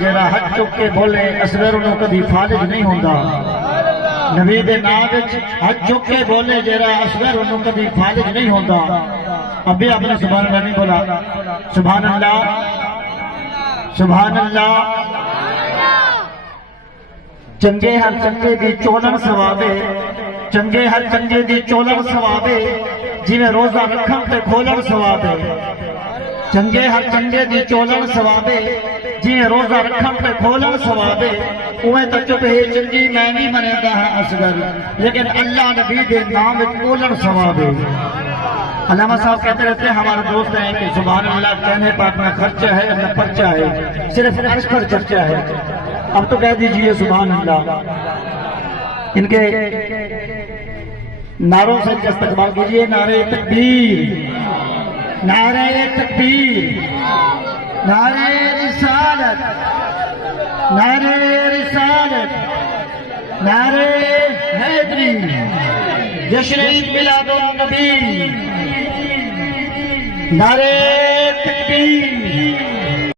جڑا ہاتھ چک کے بولے اصغر انہوں کبھی فالج نہیں ہوندہ نبی دے نام وچ ہاتھ چک کے بولے جڑا اصغر انہوں کبھی فالج نہیں ہوندہ ابھی اپنے سبحان اللہ نہیں بولا سبحان اللہ سبحان اللہ چنگے ہر چنگے دی چولن ثوابے چنگے ہر چنگے دی چولن ثوابے جی میں روزہ رکھن تے کھولن ثوابے چنگے ہر چنگے دی چولن ثوابے جی میں روزہ رکھن تے کھولن ثوابے اوہ تو چپ ہے چنگی میں نہیں منیدہ ہے اصغر لیکن اللہ نبی دے نام وچ بولن ثوابے علامہ صاحب کہتے رہتے ہیں ہمارے دوست ہیں کہ سبحان اللہ کہنے پر اپنا خرچہ ہے اپنا پرچہ ہے صرف عرش پر چرچہ ہے اب تو کہہ دیجئے سبحان اللہ ان کے نعروں سے استقبال کیجئے نعرہ تکبیر نعرہ تکبیر نعرہ رسالت نعرہ رسالت نعرہ حیدری جشن عید میلاد النبی نعرہ تکبیر